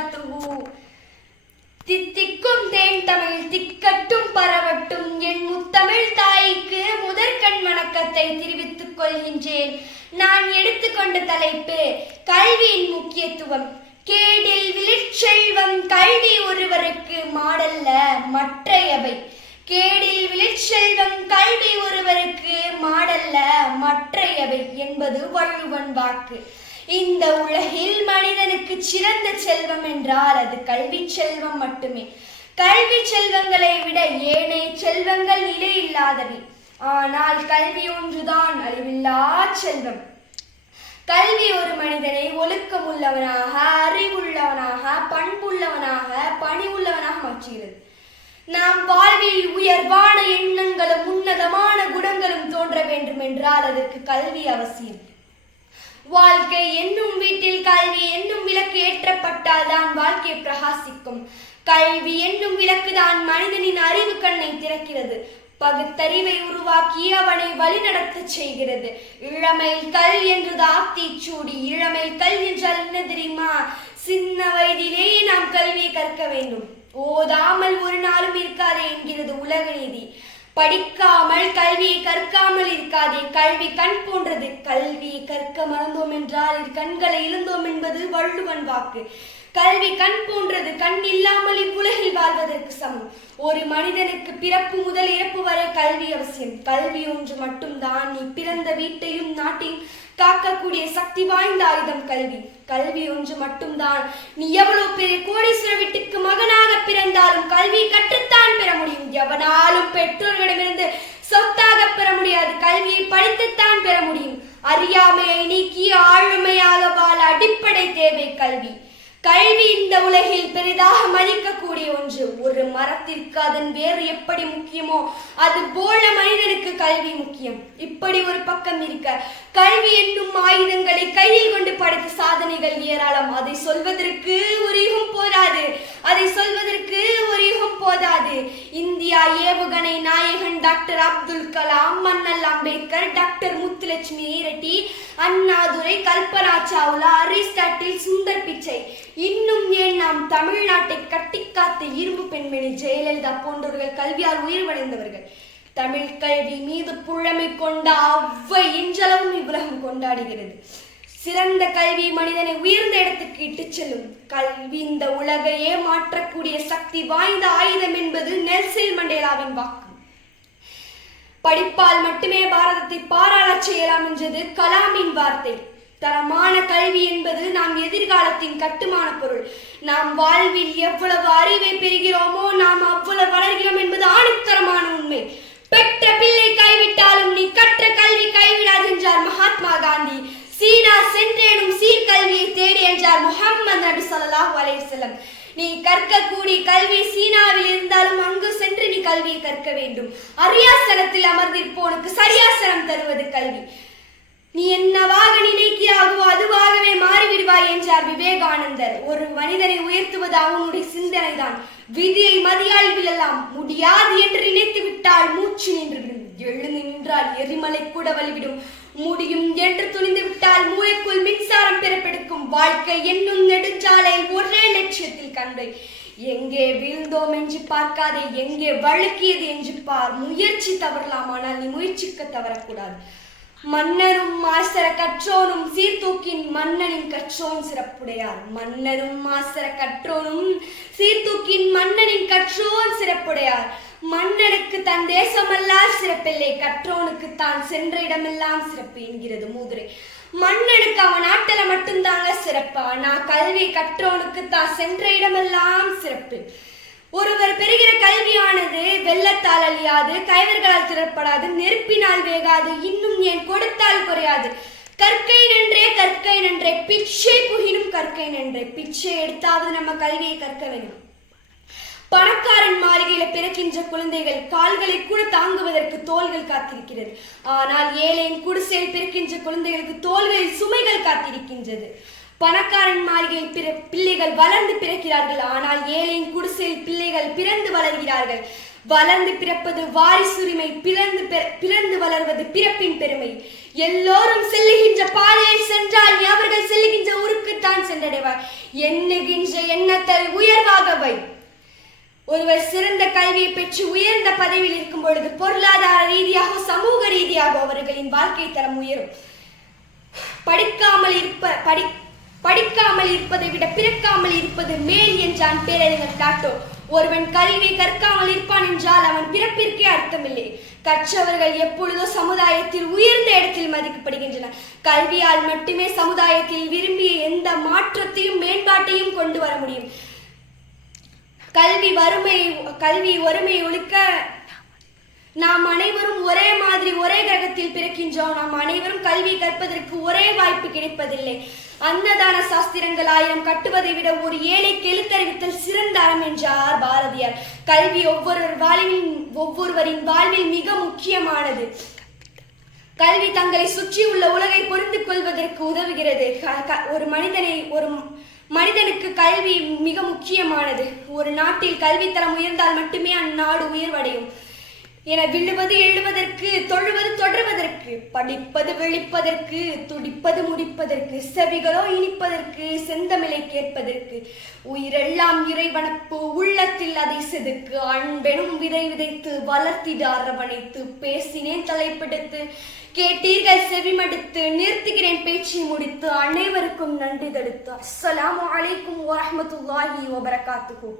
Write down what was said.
வரகாத்துஹு தித்திக்கும் தேன் தமிழ் திக்கட்டும் பரவட்டும். என் முத்தமிழ் தாய்க்கு முதற்கண் வணக்கத்தை தெரிவித்துக் கொள்கின்றேன். நான் எடுத்துக்கொண்ட தலைப்பு கல்வியின் முக்கியத்துவம். கேடில் விழிச்செல்வம் கல்வி ஒருவருக்கு மாடல்ல மற்றையவை. கேடில் விழிச்செல்வம் கல்வி ஒருவருக்கு மாடல்ல மற்றையவை என்பது வள்ளுவன் வாக்கு. இந்த உலகில் மனிதனுக்கு சிறந்த செல்வம் என்றால் அது கல்வி செல்வம் மட்டுமே. கல்வி செல்வங்களை விட ஏனைய செல்வங்கள் நிலை இல்லாதவை. ஆனால் கல்வி ஒன்றுதான் அழிவில்லா செல்வம். கல்வி ஒரு மனிதனை ஒழுக்கம் உள்ளவனாக அறிவுள்ளவனாக பண்புள்ளவனாக பணி உள்ளவனாக மாற்றுகிறது. நாம் வாழ்வில் உயர்வான எண்ணங்களும் உன்னதமான குணங்களும் தோன்ற வேண்டும் என்றால் அதற்கு கல்வி அவசியம். வாழ்க்கை என்னும் வீட்டில் கல்வி என்னும் விளக்கு ஏற்றப்பட்டால் தான் வாழ்க்கை பிரகாசிக்கும். கல்வி என்னும் விளக்கு தான் மனிதனின் அறிவு கண்ணை திறக்கிறது. பகுத்தறிவை உருவாக்கி அவனை வழிநடத்த செய்கிறது. இளமையில் கல் என்று ஆப்தி சூடி இளமையில் கல் என்றால் என்ன தெரியுமா? சின்ன வயதிலேயே நாம் கல்வியை கற்க வேண்டும். ஓதாமல் ஒரு நாளும் இருக்காதே என்கிறது உலக நீதி. படிக்காமல் கல்வியை கற்காமல் இருக்காதே. கல்வி கண் போன்றது. கல்வியை கற்க மறந்தோம் என்றால் கண்களை இழந்தோம் என்பது வள்ளுவன் வாக்கு. கல்வி கண் போன்றது கண் இல்லாமல் இவ்வுலகில் வாழ்வதற்கு சமம். ஒரு மனிதனுக்கு பிறப்பு முதல் இறப்பு வரை கல்வி அவசியம். கல்வி ஒன்று மட்டும்தான். நீ பிறந்த வீட்டையும் நாட்டையும் காக்கக்கூடிய சக்தி வாய்ந்த ஆயுதம் கல்வி. கல்வி ஒன்று மட்டும்தான். நீ எவ்வளவு பெரிய கோடீஸ்வர வீட்டுக்கு மகனாக பிறந்தாலும் கல்வி கற்றுத்தான் பெற முடியும். எவனாலும் பெற்றோர்களிடமிருந்து சொத்தாக பெற முடியாது. கல்வியை படித்துத்தான் பெற முடியும். அறியாமையை நீக்கி ஆளுமையாக வாழ அடிப்படை தேவை கல்வி. கல்வி இந்த உலகில் பெரிதாக மதிக்கக்கூடிய ஒன்று. ஒரு மரத்திற்கு அதன் வேறு எப்படி முக்கியமோ அது போல மனிதனுக்கு கல்வி முக்கியம். இப்படி ஒரு பக்கம் இருக்க கல்வி என்னும் ஆயுதங்களை கையில் கொண்டு படைத்த சாதனைகள் ஏராளம். அதை சொல்வதற்கு ஒரு யுகம் போதாது. அதை சொல்வதற்கு ஒரு யுகம் போதாது. இந்தியா ஏவுகணை நாயகன் டாக்டர் அப்துல் கலாம் மன்னல் அம்பேத்கர் டாக்டர் லட்சுமி ரெட்டி அண்ணாதுரை கல்பனா சாவ்லா அரிஸ்டாட்டில் சுந்தர் பிச்சை. இன்னும் ஏன் நாம் தமிழ்நாட்டை கட்டிக்காத்த இரும்பு பெண்மணி ஜெயலலிதா போன்றவர்கள் கல்வியால் உயிர்வடைந்தவர்கள்? தமிழ் கல்வி மீது புழமை கொண்ட அவ்வை இன்றளவும் இவ்வுலகம் கொண்டாடுகிறது. சிறந்த கல்வி மனிதனை உயர்ந்த இடத்துக்கு இட்டுச் செல்லும். கல்வி இந்த உலகையே மாற்றக்கூடிய சக்தி வாய்ந்த ஆயுதம் என்பது நெல்சில் மண்டேலாவின் வாக்கு. படிப்பால் மட்டுமே பாரதத்தை பாராளச் செய்யலாம் என்றது கலாமின் வார்த்தை. தரமான கல்வி என்பது நாம் எதிர்காலத்தின் கட்டுமான பொருள். நாம் வாழ்வில் எவ்வளவு அறிவை பெறுகிறோமோ நாம் அவ்வளவு வளர்கிறோம் என்பது ஆணித்தரமான உண்மை. பெற்ற பிள்ளை கைவிட்டாலும் நீ கற்ற கல்வி கைவிடாது என்றார் மகாத்மா காந்தி. சீனா சென்றேனும் சீர்கல்வியை தேடி என்றார் முகம்மது நபி ஸல்லல்லாஹு அலைஹி நீ கற்கக்கூடிய கல்வி சீனாவில் இருந்தாலும் அங்கு கல்வியை கற்க வேண்டும். அரியாசனத்தில் அமர்ந்திருப்போனுக்கு சரியாசனம் தருவது கல்வி. நீ என்னவாக நினைக்கிறாகவோ அதுவாகவே மாறிவிடுவாய் என்றார் விவேகானந்தர். ஒரு மனிதனை உயர்த்துவது அவனுடைய சிந்தனை தான் விதியை மதியால் விழலாம். முடியாது என்று நினைத்து விட்டால் மூச்சு நின்று எழுந்து நின்றால் எரிமலை கூட வலிவிடும் முடியும் என்று துணிந்து விட்டால் மூளைக்குள் மின்சாரம் பிறப்பெடுக்கும். வாழ்க்கை என்னும் நெடுஞ்சாலை ஒரே லட்சியத்தில் கண்டேன் எங்கே வீழ்ந்தோம் என்று பார்க்காதே எங்கே வழுக்கியது என்று பார். முயற்சி தவறலாம் ஆனால் நீ முயற்சிக்க தவறக்கூடாது. மன்னரும் மாசர கற்றோனும் சீர்தூக்கின் மன்னனின் கற்றோன் சிறப்புடையார். மன்னரும் மாசர கற்றோனும் சீர்தூக்கின் மன்னனின் கற்றோன் சிறப்புடையார். மன்னனுக்கு தன் தேசமல்லால் சிறப்பில்லை கற்றோனுக்கு தான் சென்ற இடமெல்லாம் சிறப்பு என்கிறது மூதுரை. மண்ணெடுக்க அவன் நாட்டில மட்டும்தாங்க சிறப்பு. நான் கல்வி கற்றோனுக்கு தான் சென்ற இடமெல்லாம் சிறப்பு. ஒருவர் பெறுகிற கல்வியானது வெள்ளத்தால் அழியாது கைவர்களால் திறப்படாது நெருப்பினால் வேகாது இன்னும் ஏன் கொடுத்தால் குறையாது. கற்கை நன்றே கற்கை நன்றே பிச்சை புகினும் கற்கை நன்றே. பிச்சை எடுத்தாவது நம்ம கல்வியை கற்க வேண்டும். பணக்காரன் மாளிகையில பிறக்கின்ற குழந்தைகள் கால்களை கூட தாங்குவதற்கு தோள்கள் காத்திருக்கிறது. ஆனால் ஏழையின் குடிசையில் பிறக்கின்ற குழந்தைகளுக்கு தோள்களில் சுமைகள் காத்திருக்கின்றது. பணக்காரன் மாளிகையில் பிற பிள்ளைகள் வளர்ந்து பிறக்கிறார்கள். ஆனால் ஏழையின் குடிசையில் பிள்ளைகள் பிறந்து வளர்கிறார்கள். வளர்ந்து பிறப்பது வாரிசுரிமை பிறந்து பிறந்து வளர்வது பிறப்பின் பெருமை. எல்லோரும் செல்லுகின்ற பாதையில் சென்றால் அவர்கள் செல்லுகின்ற ஊருக்குத்தான் சென்றடைவார் எண்ணுகின்ற எண்ணத்தை உயர்வாக வை. ஒருவர் சிறந்த கல்வியை பெற்று உயர்ந்த பதவியில் இருக்கும் பொழுது பொருளாதார ரீதியாக சமூக ரீதியாக அவர்களின் வாழ்க்கை தரம் உயரும். படிக்காமல் இருப்ப படி படிக்காமல் இருப்பதை விட பிறக்காமல் இருப்பது மேல் என்றான் பேரறிஞர் டாட்டோ ஒருவன் கல்வியை கற்காமல் இருப்பான் என்றால் அவன் பிறப்பிற்கே அர்த்தமில்லை. கற்றவர்கள் எப்பொழுதோ சமுதாயத்தில் உயர்ந்த இடத்தில் மதிக்கப்படுகின்றனர். கல்வியால் மட்டுமே சமுதாயத்தில் விரும்பிய எந்த மாற்றத்தையும் மேம்பாட்டையும் கொண்டு வர முடியும். கல்வி வறுமை கல்வி ஒருமை ஒழிக்க நாம் அனைவரும் ஒரே மாதிரி ஒரே கிரகத்தில் பிறக்கின்றோம். நாம் அனைவரும் கல்வி கற்பதற்கு ஒரே வாய்ப்பு கிடைப்பதில்லை. அன்னதான சாஸ்திரங்கள் ஆயிரம் கட்டுவதை விட ஒரு ஏழை கெழுத்தறிவித்தல் சிறந்த அறம் என்றார் பாரதியார். கல்வி ஒவ்வொரு வாழ்வில் ஒவ்வொருவரின் வாழ்வில் மிக முக்கியமானது. கல்வி தங்களை சுற்றியுள்ள உலகை புரிந்து கொள்வதற்கு உதவுகிறது. க- க- ஒரு மனிதனை ஒரு மனிதனுக்கு கல்வி மிக முக்கியமானது. ஒரு நாட்டில் கல்வித்தரம் உயர்ந்தால் மட்டுமே அந்நாடு உயர்வடையும். என விழுவது எழுவதற்கு தொழுவது தொடர்வதற்கு படிப்பது விழிப்பதற்கு துடிப்பது முடிப்பதற்கு செவிகளோ இனிப்பதற்கு செந்தமிழை கேட்பதற்கு உயிரெல்லாம் இறைவனப்பு உள்ளத்தில் அதை செதுக்கு அன்பெனும் விதை விதைத்து வளர்த்திட அரவணைத்து பேசினேன் தலைப்பிடித்து கேட்டீர்கள் செவிமடுத்து நிறுத்துகிறேன் பேச்சை முடித்து அனைவருக்கும் நன்றி தடுத்து அஸ்ஸலாமு அலைக்கும் வரமத்துல்லாஹி வபரகாத்துக்கும்